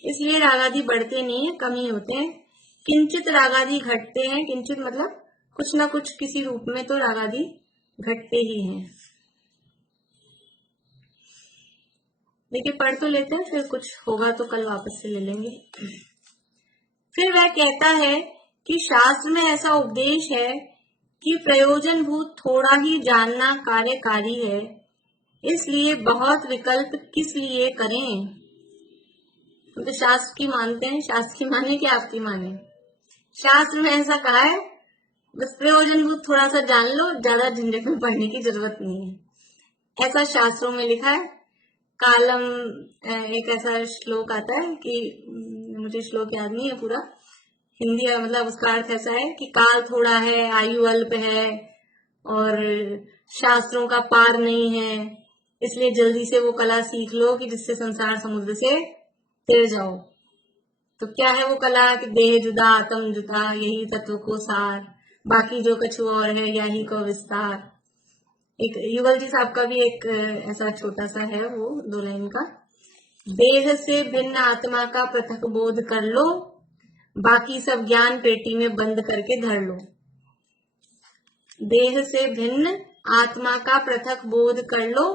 इसलिए रागादि बढ़ते नहीं है, कम ही होते हैं। किंचित रागादि घटते हैं, किंचित मतलब कुछ ना कुछ किसी रूप में तो रागादि घटते ही हैं। देखिए पढ़ तो लेते हैं, फिर कुछ होगा तो कल वापस से ले लेंगे। फिर वह कहता है कि शास्त्र में ऐसा उपदेश है कि प्रयोजन भूत थोड़ा ही जानना कार्यकारी है, इसलिए बहुत विकल्प किस लिए करें। तो शास्त्र की मानते हैं, शास्त्र की माने कि आपकी माने? शास्त्र में ऐसा कहा है, बस प्रयोजन भूत थोड़ा सा जान लो, ज्यादा झंझट में पढ़ने की जरूरत नहीं है, ऐसा शास्त्रों में लिखा है। कालम एक ऐसा श्लोक आता है कि मुझे श्लोक याद नहीं है पूरा, हिंदी मतलब उसका अर्थ ऐसा है कि काल थोड़ा है, आयु अल्प है और शास्त्रों का पार नहीं है, इसलिए जल्दी से वो कला सीख लो कि जिससे संसार समुद्र से तिर जाओ। तो क्या है वो कला? कि देह जुदा आत्म जुदा, यही तत्व को सार, बाकी जो कछु और है यही को विस्तार। एक युगल जी साहब का भी एक ऐसा छोटा सा है वो 2 लाइन का, देह से भिन्न आत्मा का पृथक बोध कर लो, बाकी सब ज्ञान पेटी में बंद करके धर लो। देह से भिन्न आत्मा का पृथक बोध कर लो,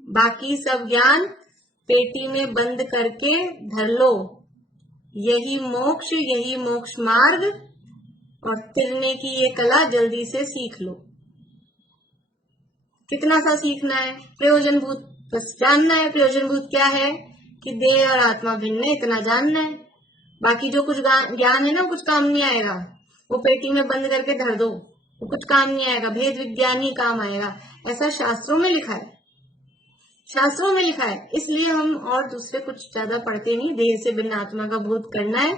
बाकी सब ज्ञान पेटी में बंद करके धर लो, यही मोक्ष मार्ग, और तिरने की ये कला जल्दी से सीख लो। कितना सा सीखना है? प्रयोजन भूत बस जानना है। प्रयोजन भूत क्या है? कि देह और आत्मा भिन्न है, इतना जानना है। बाकी जो कुछ ज्ञान है ना, कुछ काम नहीं आएगा, वो पेटी में बंद करके धर दो, वो कुछ काम नहीं आएगा, भेद विज्ञान ही काम आएगा। ऐसा शास्त्रों में लिखा है, शास्त्रों में लिखा है। इसलिए हम और दूसरे कुछ ज्यादा पढ़ते नहीं, देह से भिन्न आत्मा का बोध करना है,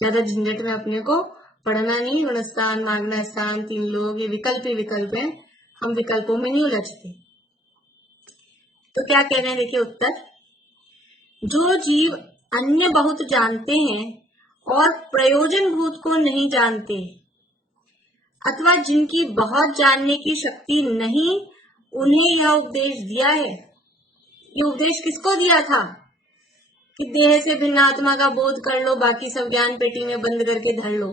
ज्यादा झंझट में अपने को पढ़ना नहीं। गुणस्थान, माग्नस्थान, 3 लोग, ये विकल्प ही विकल्प है, हम विकल्पों में नहीं उलझते। तो क्या कह रहे हैं, देखिए उत्तर, जो जीव अन्य बहुत जानते हैं और प्रयोजन भूत को नहीं जानते, अथवा जिनकी बहुत जानने की शक्ति नहीं, उन्हें यह उपदेश दिया है। ये उपदेश किसको दिया था? कि देह से भिन्न आत्मा का बोध कर लो, बाकी सब ज्ञान पेटी में बंद करके धर लो।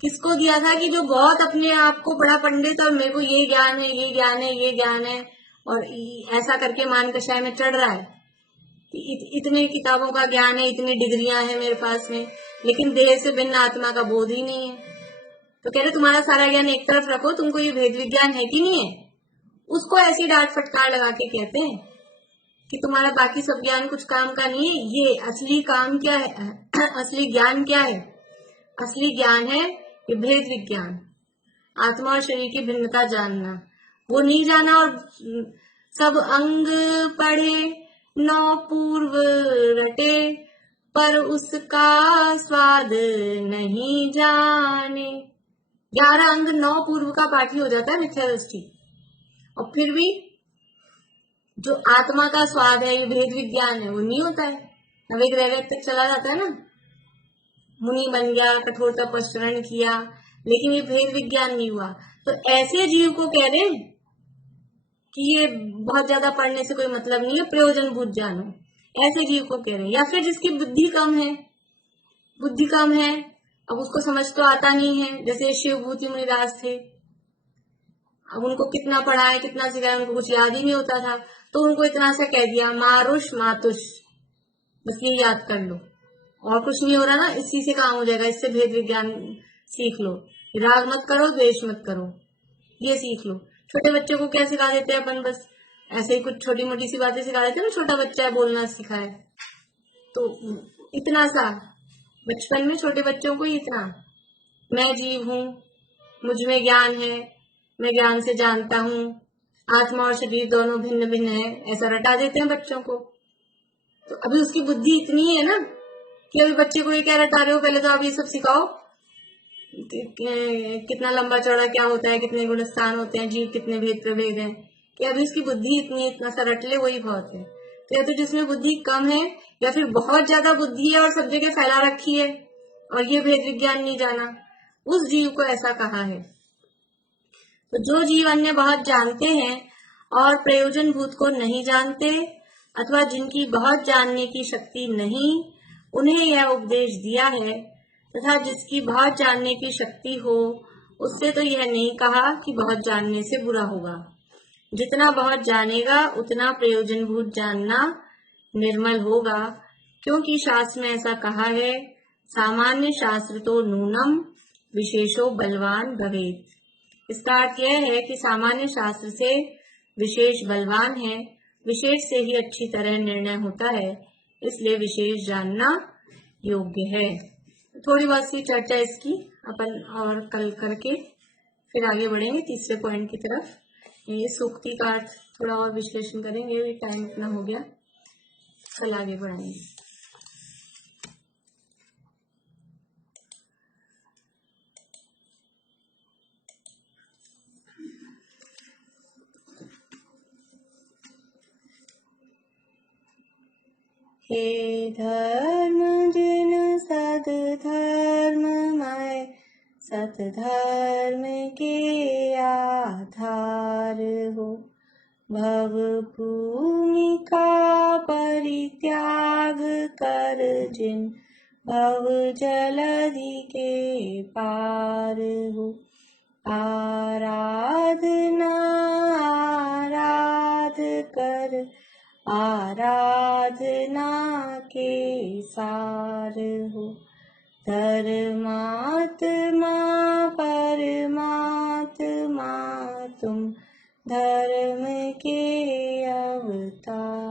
किसको दिया था? कि जो बहुत अपने आप को बड़ा पंडित और मेरे को ये ज्ञान है, ये ज्ञान है, ये ज्ञान है, और ऐसा करके मान कषाय में चढ़ रहा है कि इतने किताबों का ज्ञान है, इतनी डिग्रियां हैं मेरे पास में, लेकिन देह से भिन्न आत्मा का बोध ही नहीं है। तो कह रहे तुम्हारा सारा ज्ञान एक तरफ रखो, तुमको ये भेद विज्ञान है कि नहीं है? उसको ऐसी डांट फटकार लगा के कहते हैं कि तुम्हारा बाकी सब ज्ञान कुछ काम का नहीं है। ये असली काम क्या है? असली ज्ञान क्या है? असली ज्ञान है ये भेद विज्ञान, आत्मा और शरीर की भिन्नता जानना। वो नहीं जाना और सब अंग पढ़े 9 पूर्व रटे, पर उसका स्वाद नहीं जाने। 11 अंग 9 पूर्व का पाठी हो जाता है मिथ्या दृष्टि, और फिर भी जो आत्मा का स्वाद है, ये भेद विज्ञान है, वो नहीं होता है। अवेग वैवेक तक चला जाता है ना, मुनि बन गया, कठोर तपस्रण किया, लेकिन ये भेद विज्ञान नहीं हुआ। तो ऐसे जीव को कह रहे हैं कि ये बहुत ज्यादा पढ़ने से कोई मतलब नहीं है, प्रयोजन भूत जानो, ऐसे जीव को कह रहे हैं। या फिर जिसकी बुद्धि कम है, बुद्धि कम है, अब उसको समझ तो आता नहीं है, जैसे शिवभूति मुनिदास थे, अब उनको कितना पढ़ाया, कितना सिखाया, उनको कुछ याद ही नहीं होता था, तो उनको इतना सा कह दिया, मारुष मातुष, बस ये याद कर लो, और कुछ नहीं हो रहा ना, इसी से काम हो जाएगा, इससे भेद विज्ञान सीख लो, राग मत करो, द्वेष मत करो, ये सीख लो। छोटे बच्चों को क्या सिखा देते हैं अपन? बस ऐसे ही कुछ छोटी मोटी सी बातें सिखा देते हैं ना, छोटा बच्चा है बोलना सिखाए, तो इतना सा बचपन में छोटे बच्चों को इतना, मैं जीव हूँ, मुझ में ज्ञान है, मैं ज्ञान से जानता हूँ, आत्मा और शरीर दोनों भिन्न भिन्न है, ऐसा रटा देते हैं बच्चों को। तो अभी उसकी बुद्धि इतनी है ना कि अभी बच्चे को ये क्या रटा रहे हो, पहले तो आप ये सब सिखाओ, कितना लंबा चौड़ा क्या होता है, कितने गुण स्थान होते हैं, जीव कितने भेद प्रभेद हैं, कि अभी उसकी बुद्धि इतनी, इतना सा रट ले वही बहुत है। तो या तो जिसमें बुद्धि कम है या फिर बहुत ज्यादा बुद्धि है और सब जगह फैला रखी है और ये भेद विज्ञान नहीं जाना, उस जीव को ऐसा कहा है। तो जो जीव अन्य बहुत जानते हैं और प्रयोजन भूत को नहीं जानते, अथवा जिनकी बहुत जानने की शक्ति नहीं, उन्हें यह उपदेश दिया है, तथा जिसकी बहुत जानने की शक्ति हो उससे तो यह नहीं कहा कि बहुत जानने से बुरा होगा। जितना बहुत जानेगा उतना प्रयोजन भूत जानना निर्मल होगा, क्योंकि शास्त्र में ऐसा कहा है, सामान्य शास्त्र तो नूनम विशेषो बलवान भवेत्। इसका अर्थ यह है कि सामान्य शास्त्र से विशेष बलवान है, विशेष से ही अच्छी तरह निर्णय होता है, इसलिए विशेष जानना योग्य है। थोड़ी बहुत सी चर्चा इसकी अपन और कल करके फिर आगे बढ़ेंगे तीसरे पॉइंट की तरफ। ये सूक्ति का अर्थ थोड़ा और विश्लेषण करेंगे, टाइम इतना हो गया, कल आगे बढ़ेंगे। हे धर्म जिन सद धर्ममय, सत धर्म के आधार हो, भव भूमि का परित्याग कर जिन भव जलधि के पार हो, आराधना आराध कर आराधना के सार हो, धर्मात्मा परमात्मा तुम धर्म के अवतार।